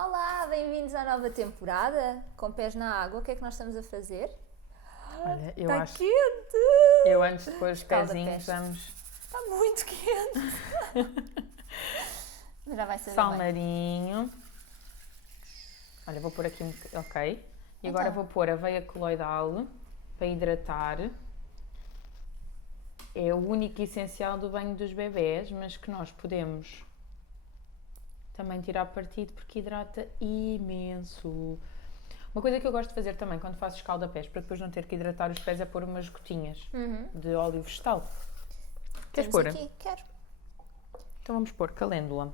Olá, bem-vindos à nova temporada, com pés na água. O que é que nós estamos a fazer? Olha, eu Está acho. quente! Eu antes de pôr os Escalda-pés. pezinhos, vamos. Está muito quente! Mas já vai saber Sal bem. marinho. Olha, vou pôr aqui um. Ok. E agora Então. vou pôr aveia coloidal para hidratar. É o único essencial do banho dos bebés, mas que nós podemos também tirar partido porque hidrata imenso. Uma coisa que eu gosto de fazer também quando faço escalda-pés, para depois não ter que hidratar os pés, é pôr umas gotinhas de óleo vegetal. Queres Temos pôr? aqui, quero. Então vamos pôr calêndula.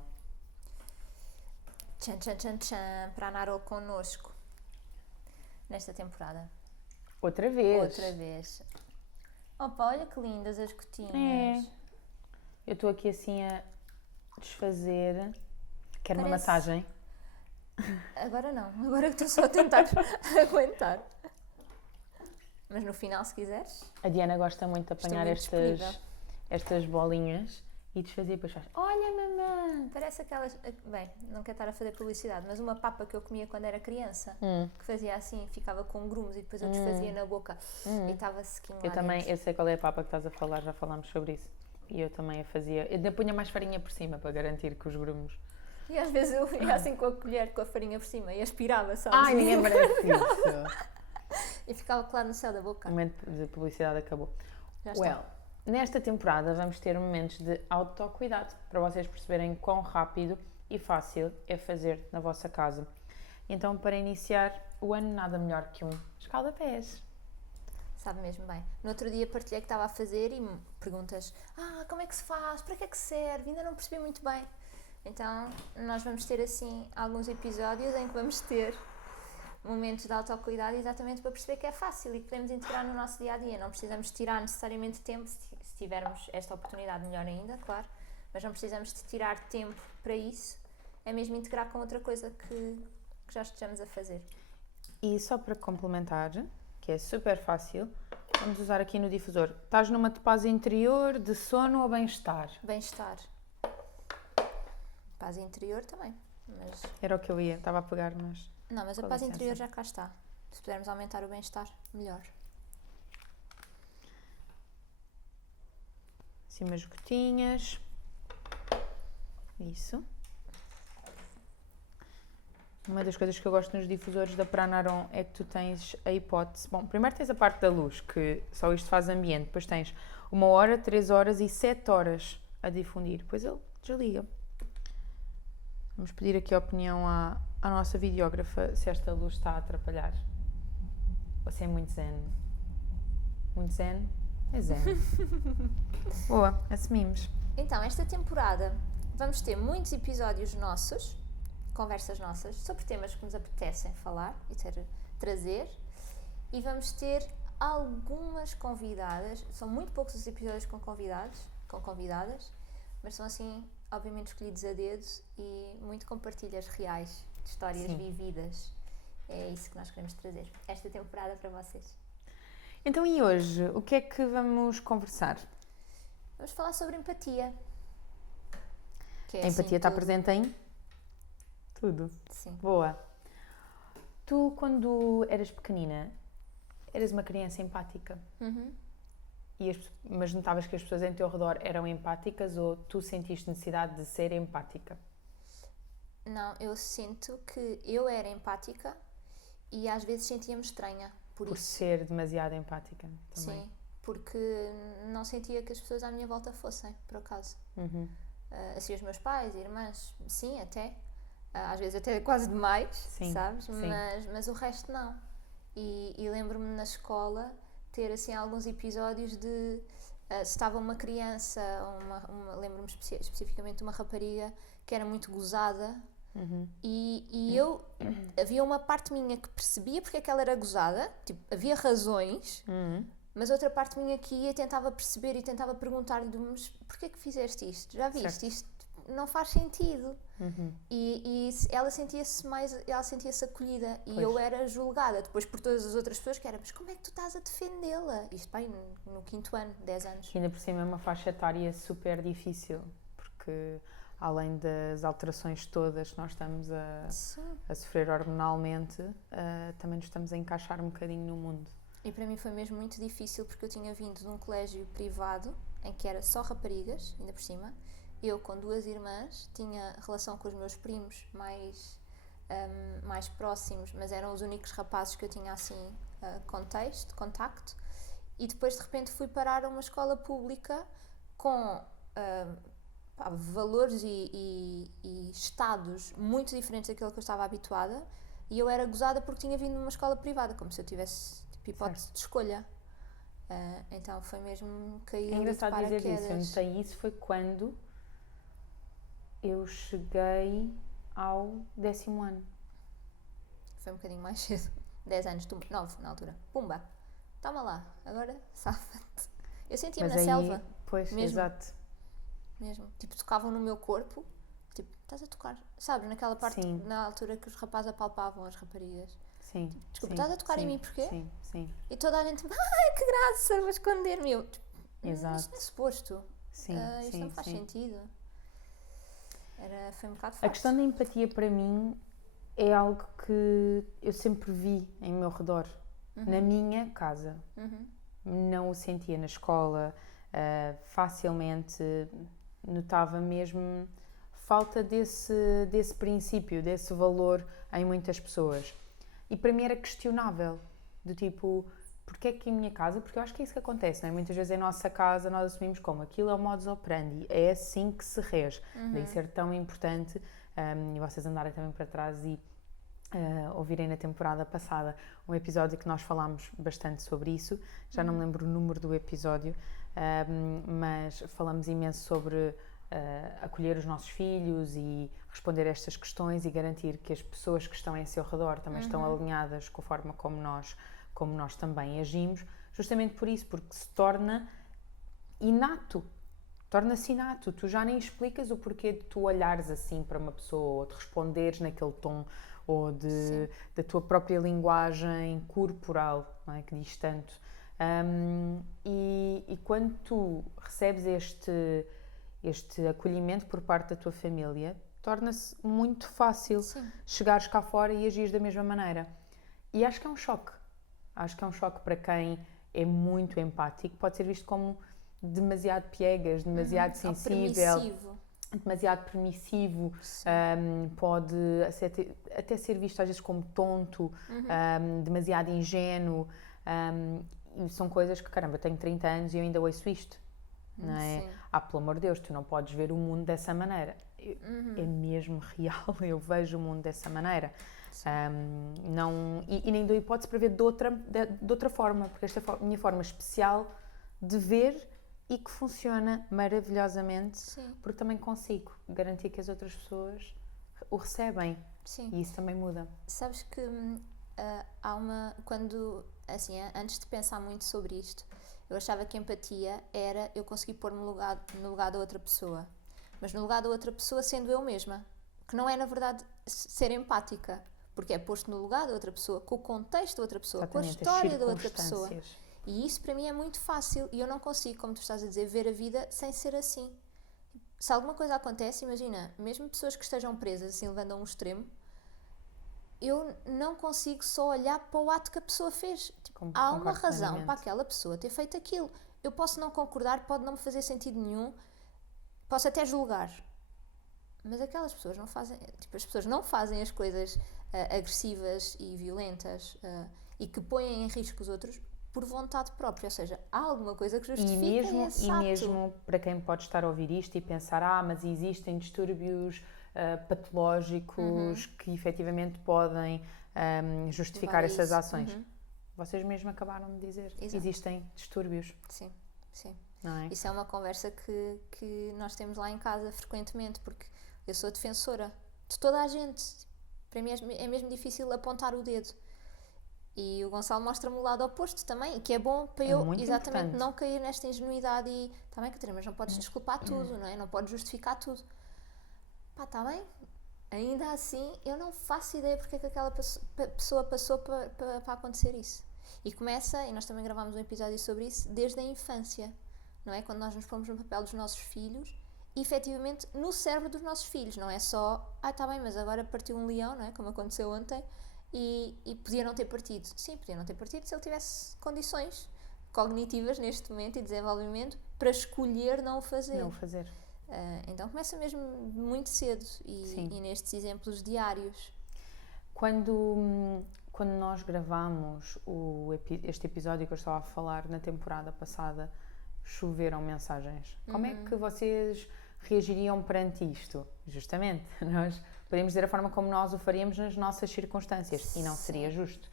Tchan, tchan, tchan, tchan, para a Naro connosco nesta temporada. Outra vez. Outra vez. Opa, olha que lindas as gotinhas. Eu estou aqui assim a desfazer. Quero uma Parece- massagem. Agora não, agora que estou só a tentar aguentar. Mas no final, se quiseres. A Diana gosta muito de Estou apanhar muito disponível. estas bolinhas e desfazer e depois faz. Olha, mamãe! Parece aquelas. Bem, não quero estar a fazer publicidade, mas uma papa que eu comia quando era criança, que fazia assim, ficava com grumos e depois eu desfazia na boca e estava sequinho lá Eu também, dentro. eu sei qual é a papa que estás a falar, já falámos sobre isso. E eu também a fazia. Eu ainda punha mais farinha por cima para garantir que os grumos. E às vezes eu ia assim com a colher, com a farinha por cima e aspirava, sabes? Ai, ninguém merece isso! E ficava claro no céu da boca. O momento de publicidade acabou. Já está. Well, nesta temporada vamos ter momentos de autocuidado para vocês perceberem quão rápido e fácil é fazer na vossa casa. Então, para iniciar o ano, nada melhor que um escalda-pés. Sabe mesmo bem. No outro dia partilhei que estava a fazer e me perguntas: como é que se faz? Para que é que serve? Ainda não percebi muito bem. Então, nós vamos ter assim alguns episódios em que vamos ter momentos de autocuidado exatamente para perceber que é fácil e que podemos integrar no nosso dia-a-dia. Não precisamos tirar necessariamente tempo, se tivermos esta oportunidade, melhor ainda, claro, mas não precisamos de tirar tempo para isso, é mesmo integrar com outra coisa que já estejamos a fazer. E só para complementar, que é super fácil, vamos usar aqui no difusor. Estás numa paz interior, de sono ou bem-estar? Bem-estar. Paz interior também, mas... Era o que eu ia, estava a pegar, mas... Não, mas a Com paz licença. interior já cá está. Se pudermos aumentar o bem-estar, melhor. Assim umas gotinhas. Isso. Uma das coisas que eu gosto nos difusores da Pranarom é que tu tens a hipótese... Bom, primeiro tens a parte da luz, que só isto faz ambiente. Depois tens 1 hora, 3 horas e 7 horas a difundir. Depois ele desliga. Vamos pedir aqui a opinião à nossa videógrafa se esta luz está a atrapalhar. Ou se é muito zen. Muito zen? É zen. Boa, assumimos. Então, esta temporada vamos ter muitos episódios nossos, conversas nossas, sobre temas que nos apetecem falar e trazer. E vamos ter algumas convidadas. São muito poucos os episódios com convidadas, mas são assim, obviamente, escolhidos a dedo e muito com partilhas reais, de histórias Sim. vividas. É isso que nós queremos trazer esta temporada para vocês. Então e hoje, o que é que vamos conversar? Vamos falar sobre empatia. Que é, A empatia está tudo. presente em tudo. Sim. Boa. Tu, quando eras pequenina, eras uma criança empática? Mas notavas que as pessoas em teu redor eram empáticas ou tu sentiste necessidade de ser empática? Não, eu sinto que eu era empática e às vezes sentia-me estranha por Por isso. ser demasiado empática também. Sim, porque não sentia que as pessoas à minha volta fossem, por acaso. Assim, os meus pais, irmãs, sim, até. Às vezes até quase demais, Sim, sabes? sim. Mas o resto não. E lembro-me na escola ter assim alguns episódios de se estava uma criança, lembro-me especificamente de uma rapariga que era muito gozada. E eu, havia uma parte minha que percebia porque é que ela era gozada, tipo, havia razões, mas outra parte minha que ia tentava perceber e tentava perguntar-lhe, mas porquê que fizeste isto? Já viste? Certo. Isto não faz sentido. E ela sentia-se acolhida e Pois. eu era julgada depois por todas as outras pessoas que era, mas como é que tu estás a defendê-la? Isto bem, no 5º ano, 10 anos. Que ainda por cima é uma faixa etária super difícil, porque além das alterações todas que nós estamos Sim. a sofrer hormonalmente, também nos estamos a encaixar um bocadinho no mundo. E para mim foi mesmo muito difícil porque eu tinha vindo de um colégio privado em que era só raparigas, ainda por cima. Eu, com 2 irmãs, tinha relação com os meus primos mais próximos, mas eram os únicos rapazes que eu tinha assim contacto. E depois de repente fui parar a uma escola pública com valores e estados muito diferentes daquilo que eu estava habituada, e eu era gozada porque tinha vindo de uma escola privada, como se eu tivesse hipótese de escolha. Então foi mesmo cair É ali de engraçado dizer isso, eu paraquedas. notei isso foi quando eu cheguei ao 10º ano. Foi um bocadinho mais cedo. 10 anos, 9 na altura. Pumba! Toma lá, agora safa-te. Eu sentia-me na selva. Pois, mesmo. exato. Mesmo. Tipo, tocavam no meu corpo. Tipo, estás a tocar. Sabes, naquela parte, Sim. na altura que os rapazes apalpavam as raparigas. Sim. Desculpa, sim, estás a tocar em sim, mim porquê? Sim, sim. E toda a gente, ai que graça, vou esconder-me. Eu, tipo, Exato. isto não é suposto. Sim, Isto sim, não faz sim. sentido. Foi um bocado fácil. A questão da empatia para mim é algo que eu sempre vi em meu redor, na minha casa. Não o sentia na escola, facilmente notava mesmo falta desse princípio, desse valor em muitas pessoas. E para mim era questionável, do tipo, porque é que em minha casa, porque eu acho que é isso que acontece, não é? Muitas vezes em nossa casa nós assumimos como aquilo é o modus operandi, é assim que se rege. Daí ser tão importante, e vocês andarem também para trás e ouvirem na temporada passada um episódio que nós falámos bastante sobre isso, já não me lembro o número do episódio, mas falamos imenso sobre acolher os nossos filhos e responder a estas questões e garantir que as pessoas que estão em seu redor também estão alinhadas com a forma como nós também agimos, justamente por isso, porque se torna inato. Torna-se inato, tu já nem explicas o porquê de tu olhares assim para uma pessoa ou de responderes naquele tom ou da tua própria linguagem corporal, não é? Que diz tanto. E quando tu recebes este acolhimento por parte da tua família, torna-se muito fácil chegares cá fora e agires da mesma maneira. E acho que é um choque. Acho que é um choque para quem é muito empático, pode ser visto como demasiado piegas, demasiado sensível, demasiado permissivo, pode até ser visto às vezes como tonto, demasiado ingênuo, e são coisas que, caramba, eu tenho 30 anos e eu ainda ouço isto, não é? Pelo amor de Deus, tu não podes ver o mundo dessa maneira. É mesmo real, eu vejo o mundo dessa maneira. E nem dou hipótese para ver de outra forma, porque esta é a minha forma especial de ver e que funciona maravilhosamente, porque também consigo garantir que as outras pessoas o recebem. E isso também muda. Sabes que antes de pensar muito sobre isto, eu achava que empatia era eu conseguir pôr-me no lugar da outra pessoa, mas no lugar da outra pessoa sendo eu mesma, que não é na verdade ser empática, porque é posto no lugar da outra pessoa, com o contexto da outra pessoa, com a história da outra pessoa. E isso para mim é muito fácil e eu não consigo, como tu estás a dizer, ver a vida sem ser assim. Se alguma coisa acontece, imagina, mesmo pessoas que estejam presas, assim, levando a um extremo, eu não consigo só olhar para o ato que a pessoa fez. Tipo, há uma razão para aquela pessoa ter feito aquilo. Eu posso não concordar, pode não me fazer sentido nenhum, posso até julgar. Mas aquelas pessoas não fazem... Tipo, as pessoas não fazem as coisas agressivas e violentas e que põem em risco os outros por vontade própria, ou seja, há alguma coisa que justifica esse ato. E mesmo para quem pode estar a ouvir isto e pensar, mas existem distúrbios patológicos que efetivamente podem justificar essas ações. Vocês mesmo acabaram de dizer, existem distúrbios. Sim. Não é? Isso é uma conversa que nós temos lá em casa frequentemente, porque eu sou defensora de toda a gente. Para mim é mesmo difícil apontar o dedo. E o Gonçalo mostra-me o lado oposto também, que é bom para eu exatamente importante. Não cair nesta ingenuidade e está bem, Catarina, mas não podes desculpar tudo, não é? Não podes justificar tudo. Está bem? Ainda assim, eu não faço ideia porque é que aquela pessoa passou para acontecer isso. E começa, e nós também gravámos um episódio sobre isso, desde a infância, não é? Quando nós nos pomos no papel dos nossos filhos efetivamente no cérebro dos nossos filhos, não é só, está bem, mas agora partiu um leão, não é? Como aconteceu ontem, e podia não ter partido. Sim, podia não ter partido se ele tivesse condições cognitivas neste momento e desenvolvimento para escolher não o fazer. Não fazer. Então começa mesmo muito cedo e nestes exemplos diários. Quando nós gravamos este episódio que eu estava a falar na temporada passada, choveram mensagens. Como é que vocês reagiriam perante isto? Justamente, nós podemos dizer a forma como nós o faríamos nas nossas circunstâncias e não seria justo.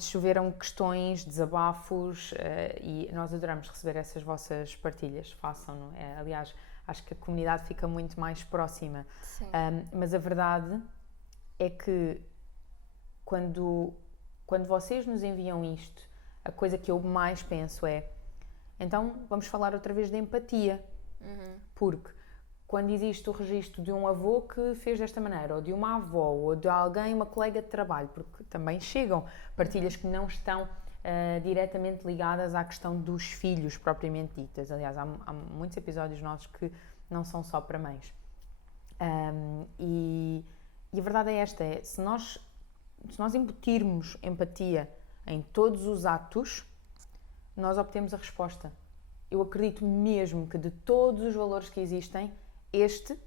Choveram questões, desabafos e nós adoramos receber essas vossas partilhas. Façam-no. Aliás, acho que a comunidade fica muito mais próxima. Mas a verdade é que quando vocês nos enviam isto, a coisa que eu mais penso é, então vamos falar outra vez de empatia. Porque quando existe o registro de um avô que fez desta maneira, ou de uma avó, ou de alguém, uma colega de trabalho, porque também chegam partilhas que não estão diretamente ligadas à questão dos filhos propriamente ditas. Aliás, há muitos episódios nossos que não são só para mães. E a verdade é esta, se nós embutirmos empatia em todos os atos, nós obtemos a resposta. Eu acredito mesmo que de todos os valores que existem, este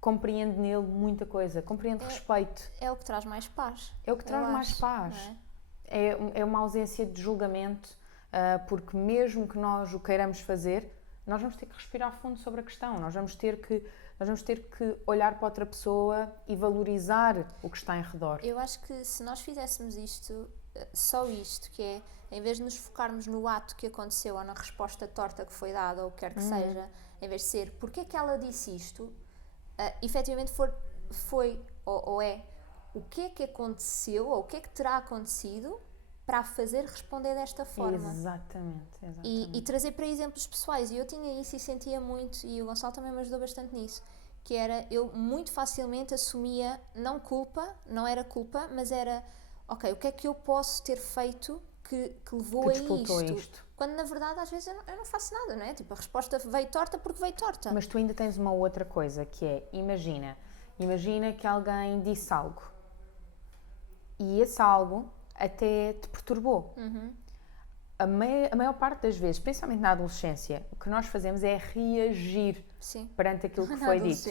compreende nele muita coisa, compreende respeito. É o que traz mais paz. É o que traz mais paz. É uma ausência de julgamento, porque mesmo que nós o queiramos fazer, nós vamos ter que respirar fundo sobre a questão, nós vamos ter que olhar para outra pessoa e valorizar o que está em redor. Eu acho que se nós fizéssemos isto, só isto, que é, em vez de nos focarmos no ato que aconteceu ou na resposta torta que foi dada ou o que quer que seja, em vez de ser porque é que ela disse isto, efetivamente foi ou é o que é que aconteceu ou o que é que terá acontecido para a fazer responder desta forma. Exatamente. E trazer para exemplos pessoais. E eu tinha isso e sentia muito, e o Gonçalo também me ajudou bastante nisso, que era, eu muito facilmente assumia, não era culpa, mas era, ok, o que é que eu posso ter feito que levou a isto? Quando na verdade às vezes eu não faço nada, não é? Tipo, a resposta veio torta porque veio torta. Mas tu ainda tens uma outra coisa, que é, imagina que alguém disse algo e esse algo até te perturbou. A maior parte das vezes, principalmente na adolescência, o que nós fazemos é reagir perante aquilo que foi dito.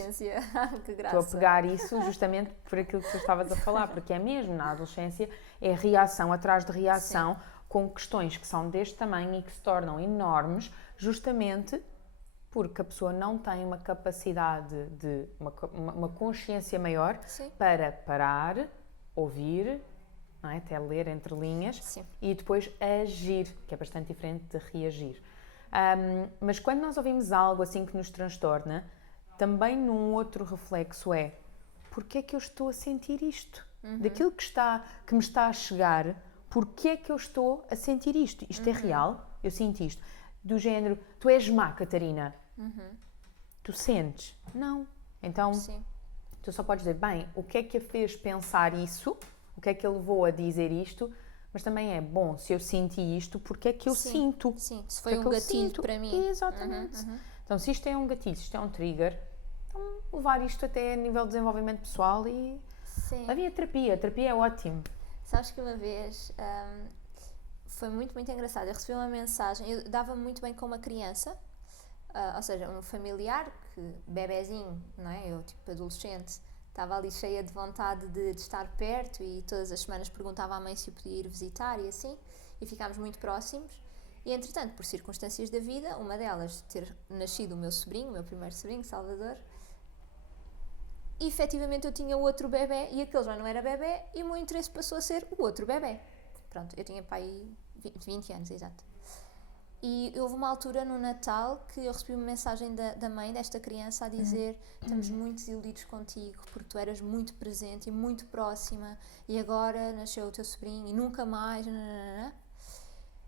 Que graça. Estou a pegar isso justamente por aquilo que tu estavas a falar, porque é mesmo na adolescência, é reação atrás de reação, com questões que são deste tamanho e que se tornam enormes, justamente porque a pessoa não tem uma capacidade de uma consciência maior para parar, ouvir, não é? Até ler entre linhas e depois agir, que é bastante diferente de reagir. Mas quando nós ouvimos algo assim que nos transtorna, também num outro reflexo é, porque é que eu estou a sentir isto? Daquilo que me está a chegar, porque é que eu estou a sentir isto? Isto é real? Eu sinto isto. Do género, tu és má, Catarina. Tu sentes? Não. Então, tu só podes dizer, bem, o que é que a fez pensar isso? O que é que ele levou a dizer isto? Mas também é, bom, se eu senti isto, porque é que eu sinto? Sim, se foi um gatilho para mim. Exatamente. Então, se isto é um gatilho, se isto é um trigger, então levar isto até a nível de desenvolvimento pessoal e havia terapia. A terapia é ótimo. Sabes que uma vez foi muito, muito engraçado. Eu recebi uma mensagem, eu dava-me muito bem com uma criança, ou seja, um familiar, bebezinho, não é? Eu, tipo, adolescente, estava ali cheia de vontade de estar perto e todas as semanas perguntava à mãe se eu podia ir visitar e assim, e ficámos muito próximos. E entretanto, por circunstâncias da vida, uma delas ter nascido o meu sobrinho, o meu primeiro sobrinho, Salvador, e efetivamente eu tinha outro bebé e aquele já não era bebé e o meu interesse passou a ser o outro bebé. Pronto, eu tinha pai 20 anos, exato. E houve uma altura no Natal que eu recebi uma mensagem da mãe desta criança a dizer: estamos muito desiludidos contigo porque tu eras muito presente e muito próxima e agora nasceu o teu sobrinho e nunca mais. Nananana.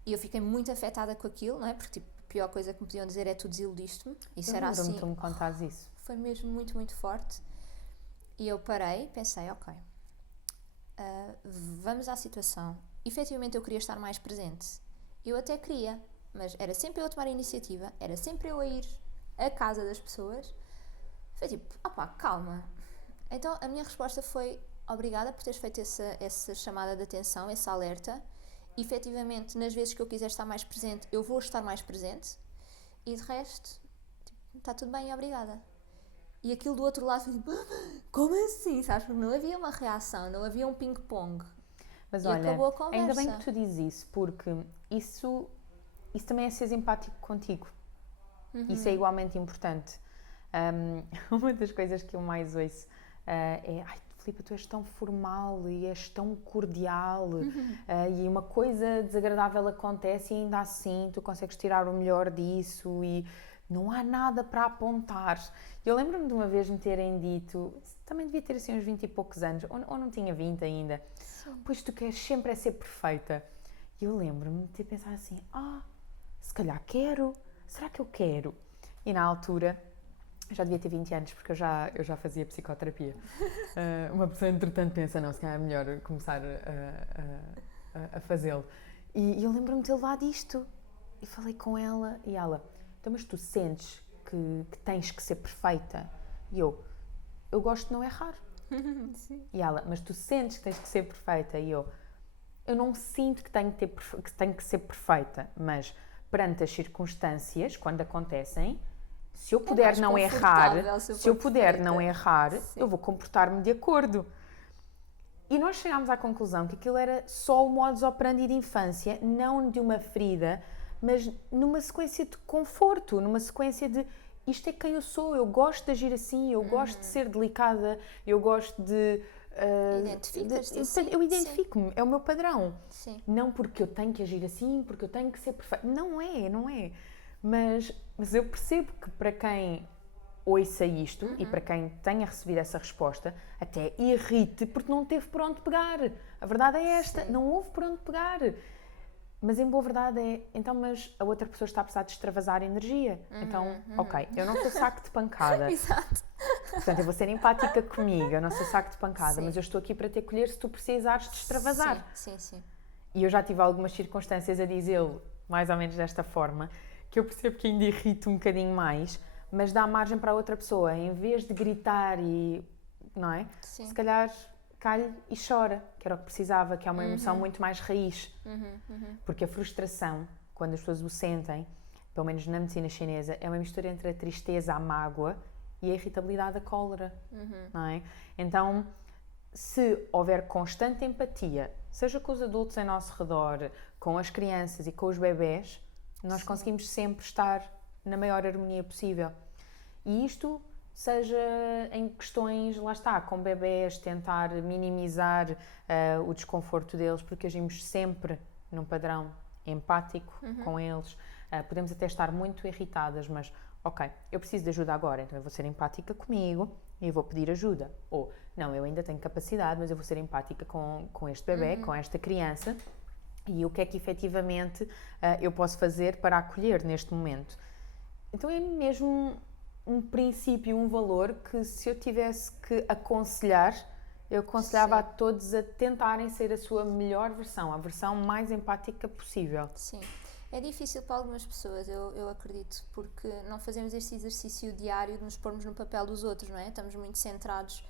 E eu fiquei muito afetada com aquilo, não é? Porque tipo, a pior coisa que me podiam dizer é tu desiludiste-me. Isso era assim. Tu me contares isso. Foi mesmo muito, muito forte. E eu parei, pensei, ok, vamos à situação. Efetivamente eu queria estar mais presente. Eu até queria. mas era sempre eu a tomar a iniciativa, era sempre eu a ir à casa das pessoas. Foi tipo, calma. Então a minha resposta foi, obrigada por teres feito essa chamada de atenção, esse alerta. E, efetivamente, nas vezes que eu quiser estar mais presente, eu vou estar mais presente. E de resto, tipo, está tudo bem, obrigada. E aquilo do outro lado foi tipo, como assim? Sabes? Porque não havia uma reação, não havia um ping-pong. Mas E olha, acabou a conversa. ainda bem que tu dizes isso, porque isso também é seres empático contigo. Isso é igualmente importante. Uma das coisas que eu mais ouço é: ai, Filipa, tu és tão formal e és tão cordial e uma coisa desagradável acontece e ainda assim tu consegues tirar o melhor disso e não há nada para apontar. Eu lembro-me de uma vez me terem dito, também devia ter assim uns 20 e poucos anos, ou não tinha 20 ainda, pois tu queres sempre ser perfeita. E eu lembro-me de ter pensado assim, se calhar quero, será que eu quero? E na altura, já devia ter 20 anos, porque eu já fazia psicoterapia. Uma pessoa, entretanto, pensa, não, se calhar é melhor começar a fazê-lo. E eu lembro-me de ter levado isto. E falei com ela, e ela, então, mas tu sentes que tens que ser perfeita? E eu gosto de não errar. Sim. E ela, mas tu sentes que tens que ser perfeita? E eu não sinto que tenho que ser perfeita, mas perante as circunstâncias, quando acontecem, se eu puder não errar, eu vou comportar-me de acordo. E nós chegámos à conclusão que aquilo era só o modus operandi de infância, não de uma ferida, mas numa sequência de conforto, numa sequência de isto é quem eu sou, eu gosto de agir assim, eu gosto de ser delicada, eu gosto de... Identificas-te eu identifico-me, é o meu padrão. Sim. Não porque eu tenho que agir assim, porque eu tenho que ser perfeita. Não é. Mas eu percebo que para quem ouça isto e para quem tenha recebido essa resposta, até irrite porque não teve por onde pegar. A verdade é esta, não houve por onde pegar. Mas em boa verdade então, mas a outra pessoa está a precisar de extravasar energia. Então, ok, eu não sou saco de pancada. Exato. Portanto, eu vou ser empática comigo, eu não sou saco de pancada, mas eu estou aqui para te acolher se tu precisares de extravasar. Sim. E eu já tive algumas circunstâncias a dizê-lo, mais ou menos desta forma, que eu percebo que ainda irrito um bocadinho mais, mas dá margem para a outra pessoa, em vez de gritar e, não é? Sim. Se calhar calhe e chora, que era o que precisava, que é uma emoção muito mais raiz. Porque a frustração, quando as pessoas o sentem, pelo menos na medicina chinesa, é uma mistura entre a tristeza, a mágoa e a irritabilidade, a cólera, não é? Então, se houver constante empatia, seja com os adultos em nosso redor, com as crianças e com os bebés, nós conseguimos sempre estar na maior harmonia possível. E isto, seja em questões, lá está, com bebés, tentar minimizar o desconforto deles, porque agimos sempre num padrão empático com eles. Podemos até estar muito irritadas, mas ok, eu preciso de ajuda agora, então eu vou ser empática comigo e eu vou pedir ajuda. Ou, não, eu ainda tenho capacidade, mas eu vou ser empática com este bebé, com esta criança, e o que é que efetivamente eu posso fazer para acolher neste momento. Então é mesmo um princípio, um valor que, se eu tivesse que aconselhar, eu aconselhava a todos a tentarem ser a sua melhor versão, a versão mais empática possível. Sim. É difícil para algumas pessoas, eu acredito, porque não fazemos este exercício diário de nos pormos no papel dos outros, não é? Estamos muito centrados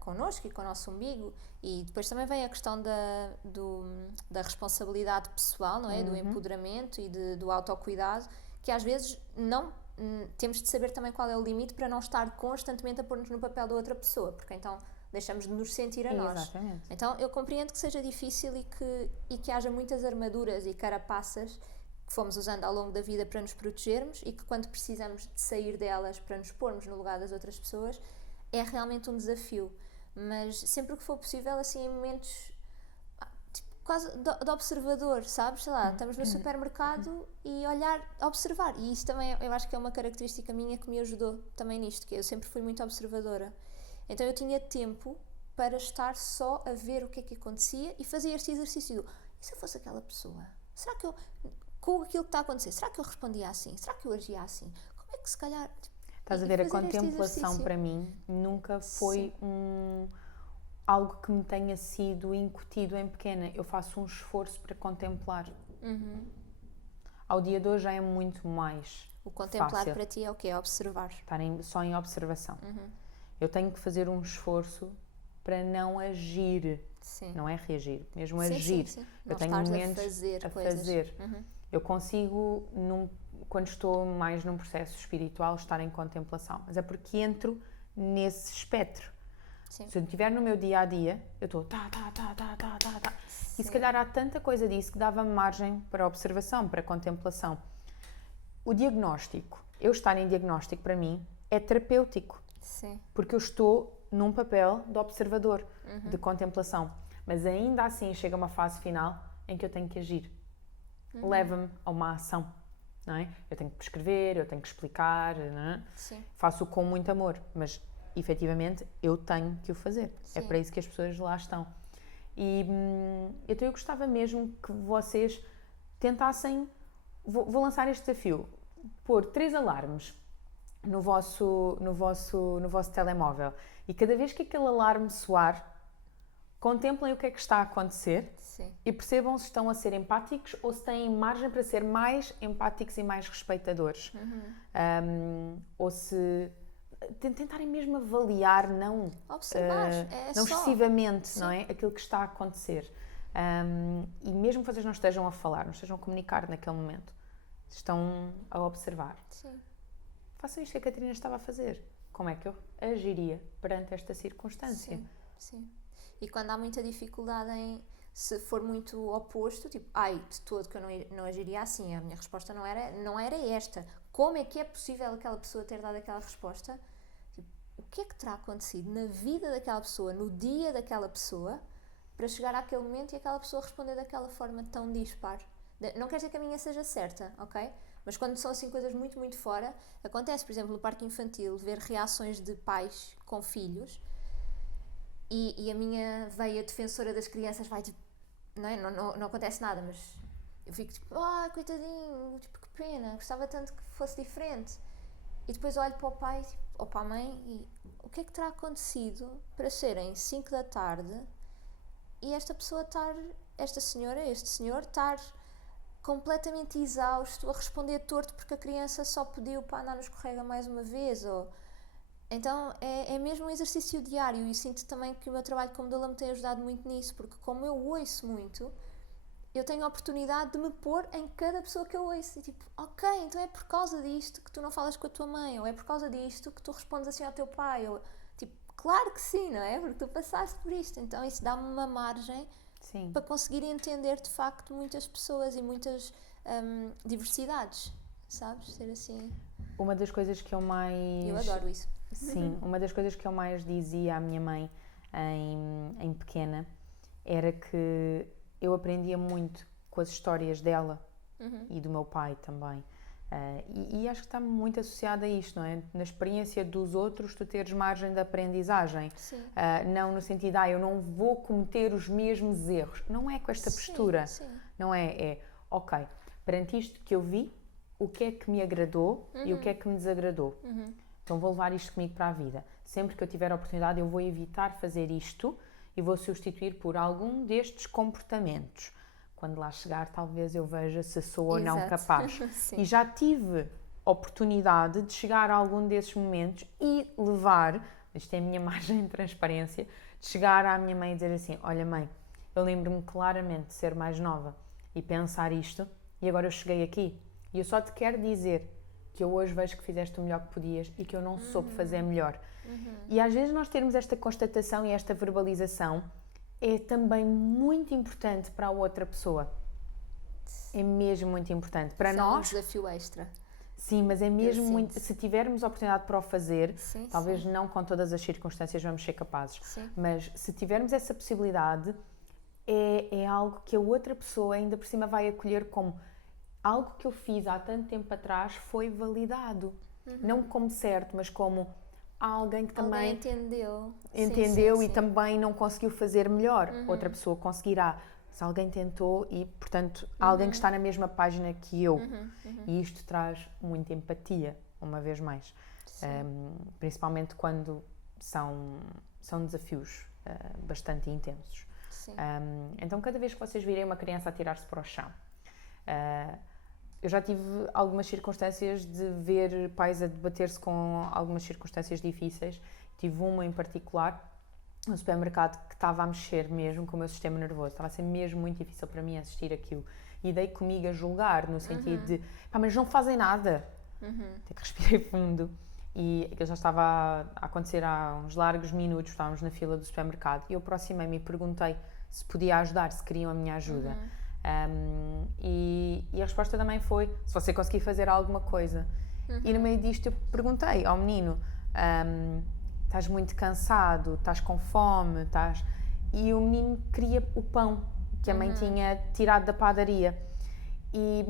connosco e com o nosso umbigo, e depois também vem a questão da responsabilidade pessoal, não é? Do empoderamento e do autocuidado, que às vezes não... temos de saber também qual é o limite para não estar constantemente a pôr-nos no papel da outra pessoa, porque então deixamos de nos sentir a nós. Exatamente. Então eu compreendo que seja difícil e que haja muitas armaduras e carapaças que fomos usando ao longo da vida para nos protegermos, e que quando precisamos de sair delas para nos pormos no lugar das outras pessoas, é realmente um desafio. Mas sempre que for possível, assim, em momentos quase de observador, sabes? Sei lá, estamos no supermercado e observar. E isso também, eu acho que é uma característica minha que me ajudou também nisto, que eu sempre fui muito observadora. Então eu tinha tempo para estar só a ver o que é que acontecia e fazer este exercício e se eu fosse aquela pessoa? Será que eu, com aquilo que está a acontecer, será que eu respondia assim? Será que eu agia assim? Como é que se calhar... Estás a ver, a contemplação para mim nunca foi algo que me tenha sido incutido em pequena. Eu faço um esforço para contemplar. ao dia de hoje já é muito mais O contemplado fácil para ti é o quê? É observar. estar só em observação. Eu tenho que fazer um esforço para não agir, Sim. não é reagir, mesmo Sim, agir. sim, sim. Eu Não tenho estares momentos a fazer a coisas. fazer. Eu consigo, quando estou mais num processo espiritual, estar em contemplação, mas é porque entro nesse espectro. Sim. Se eu estiver no meu dia a dia, eu estou tá. E se calhar há tanta coisa disso que dava margem para observação, para contemplação. O diagnóstico, eu estar em diagnóstico para mim é terapêutico, Sim. porque eu estou num papel de observador, de contemplação. Mas ainda assim chega uma fase final em que eu tenho que agir. Leva-me a uma ação, não é? Eu tenho que prescrever, eu tenho que explicar, não é? Sim. Faço com muito amor, mas efetivamente eu tenho que o fazer. Sim. É para isso que as pessoas lá estão. E então eu gostava mesmo que vocês tentassem, vou lançar este desafio, pôr 3 alarmes no vosso telemóvel e cada vez que aquele alarme soar, contemplem o que é que está a acontecer. Sim. E percebam se estão a ser empáticos ou se têm margem para ser mais empáticos e mais respeitadores. Ou se tentarem mesmo avaliar, não, Observar, não só. excessivamente, não é? Aquilo que está a acontecer. E mesmo que vocês não estejam a falar, não estejam a comunicar naquele momento, estão a observar. Sim. Façam isto que a Catarina estava a fazer. Como é que eu agiria perante esta circunstância? Sim. Sim. E quando há muita dificuldade em, se for muito oposto, tipo, de todo que eu não agiria assim, a minha resposta não era esta. Como é que é possível aquela pessoa ter dado aquela resposta? Tipo, o que é que terá acontecido na vida daquela pessoa, no dia daquela pessoa, para chegar àquele momento e aquela pessoa responder daquela forma tão dispar? Não quer dizer que a minha seja certa, ok? Mas quando são assim coisas muito, muito fora, acontece, por exemplo, no parque infantil, ver reações de pais com filhos. E a minha veia defensora das crianças vai tipo, não acontece nada, mas eu fico tipo, coitadinho, tipo, que pena, gostava tanto que fosse diferente. E depois olho para o pai ou para a mãe e o que é que terá acontecido para serem 5 da tarde e esta pessoa esta senhora, este senhor, estar completamente exausto a responder torto porque a criança só pediu para andar no escorrega mais uma vez, Então é mesmo um exercício diário e sinto também que o meu trabalho como doula me tem ajudado muito nisso, porque como eu ouço muito, eu tenho a oportunidade de me pôr em cada pessoa que eu ouço e tipo, ok, então é por causa disto que tu não falas com a tua mãe, ou é por causa disto que tu respondes assim ao teu pai, ou tipo, claro que sim, não é? Porque tu passaste por isto, então isso dá-me uma margem para conseguir entender de facto muitas pessoas e muitas diversidades, sabes? Ser assim. Uma das coisas que eu mais... Eu adoro isso. Sim, uma das coisas que eu mais dizia à minha mãe em pequena era que eu aprendia muito com as histórias dela e do meu pai também. E acho que está muito associado a isto, não é? Na experiência dos outros, tu teres margem de aprendizagem. Sim. Não no sentido, eu não vou cometer os mesmos erros. Não é com esta postura. Sim. Não é, ok, perante isto que eu vi, o que é que me agradou e o que é que me desagradou. Então vou levar isto comigo para a vida. Sempre que eu tiver a oportunidade, eu vou evitar fazer isto e vou substituir por algum destes comportamentos. Quando lá chegar, talvez eu veja se sou ou não capaz. E já tive oportunidade de chegar a algum desses momentos e levar, isto é a minha margem de transparência, de chegar à minha mãe e dizer assim, olha mãe, eu lembro-me claramente de ser mais nova e pensar isto e agora eu cheguei aqui e eu só te quero dizer que eu hoje vejo que fizeste o melhor que podias e que eu não soube fazer melhor. E às vezes nós termos esta constatação e esta verbalização é também muito importante para a outra pessoa. É mesmo muito importante. Para nós... É um desafio extra. Sim, mas é mesmo muito... Se tivermos a oportunidade para o fazer, talvez sim. não com todas as circunstâncias vamos ser capazes, Sim. mas se tivermos essa possibilidade, é algo que a outra pessoa ainda por cima vai acolher como algo que eu fiz há tanto tempo atrás foi validado. Não como certo, mas como alguém que também entendeu sim. e também não conseguiu fazer melhor. Outra pessoa conseguirá. Se alguém tentou e, portanto, alguém que está na mesma página que eu. E isto traz muita empatia, uma vez mais. Principalmente quando são desafios bastante intensos. Então, cada vez que vocês virem uma criança a tirar-se para o chão, eu já tive algumas circunstâncias de ver pais a debater-se com algumas circunstâncias difíceis. Tive uma em particular, no supermercado, que estava a mexer mesmo com o meu sistema nervoso. Estava a ser mesmo muito difícil para mim assistir aquilo. E dei comigo a julgar, no sentido de, pá, mas não fazem nada. Até que respirei fundo. E aquilo já estava a acontecer há uns largos minutos, estávamos na fila do supermercado. E eu aproximei-me e perguntei se podia ajudar, se queriam a minha ajuda. E a resposta também foi, se você conseguir fazer alguma coisa. E no meio disto eu perguntei ao menino, estás muito cansado, estás com fome, estás... E o menino queria o pão que a mãe tinha tirado da padaria. E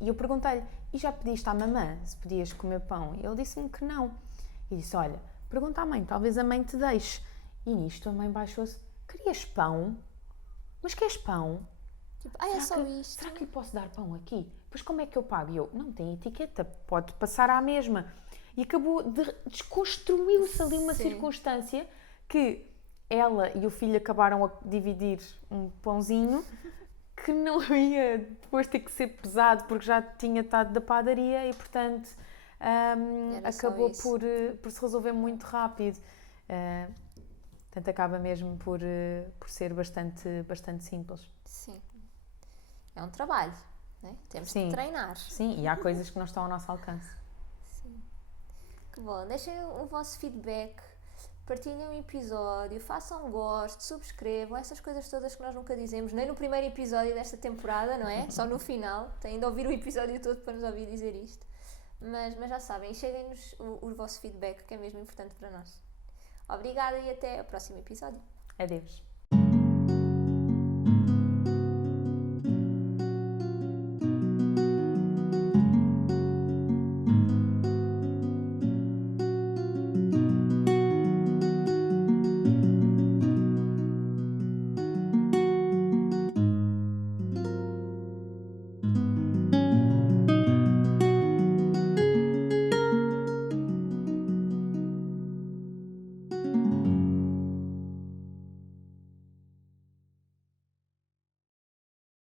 eu perguntei-lhe, e já pediste à mamã se podias comer pão? E ele disse-me que não. E disse, olha, pergunta à mãe, talvez a mãe te deixe. E nisto a mãe baixou-se, querias pão? Mas queres pão? Tipo, é só isto. Será que lhe posso dar pão aqui? Pois como é que eu pago? E eu, não tem etiqueta, pode passar à mesma. E acabou desconstruiu-se ali uma circunstância que ela e o filho acabaram a dividir um pãozinho que não ia depois ter que ser pesado porque já tinha estado da padaria e, portanto, acabou por se resolver muito rápido. Portanto, acaba mesmo por ser bastante simples. Sim. É um trabalho, né? Temos Sim. de treinar. Sim, e há coisas que não estão ao nosso alcance. Sim. Que bom. Deixem o vosso feedback, partilhem o episódio, façam gosto, subscrevam, essas coisas todas que nós nunca dizemos, nem no primeiro episódio desta temporada, não é? Só no final. Têm de ouvir o episódio todo para nos ouvir dizer isto. Mas já sabem, e cheguem-nos o vosso feedback, que é mesmo importante para nós. Obrigada e até ao próximo episódio. Adeus.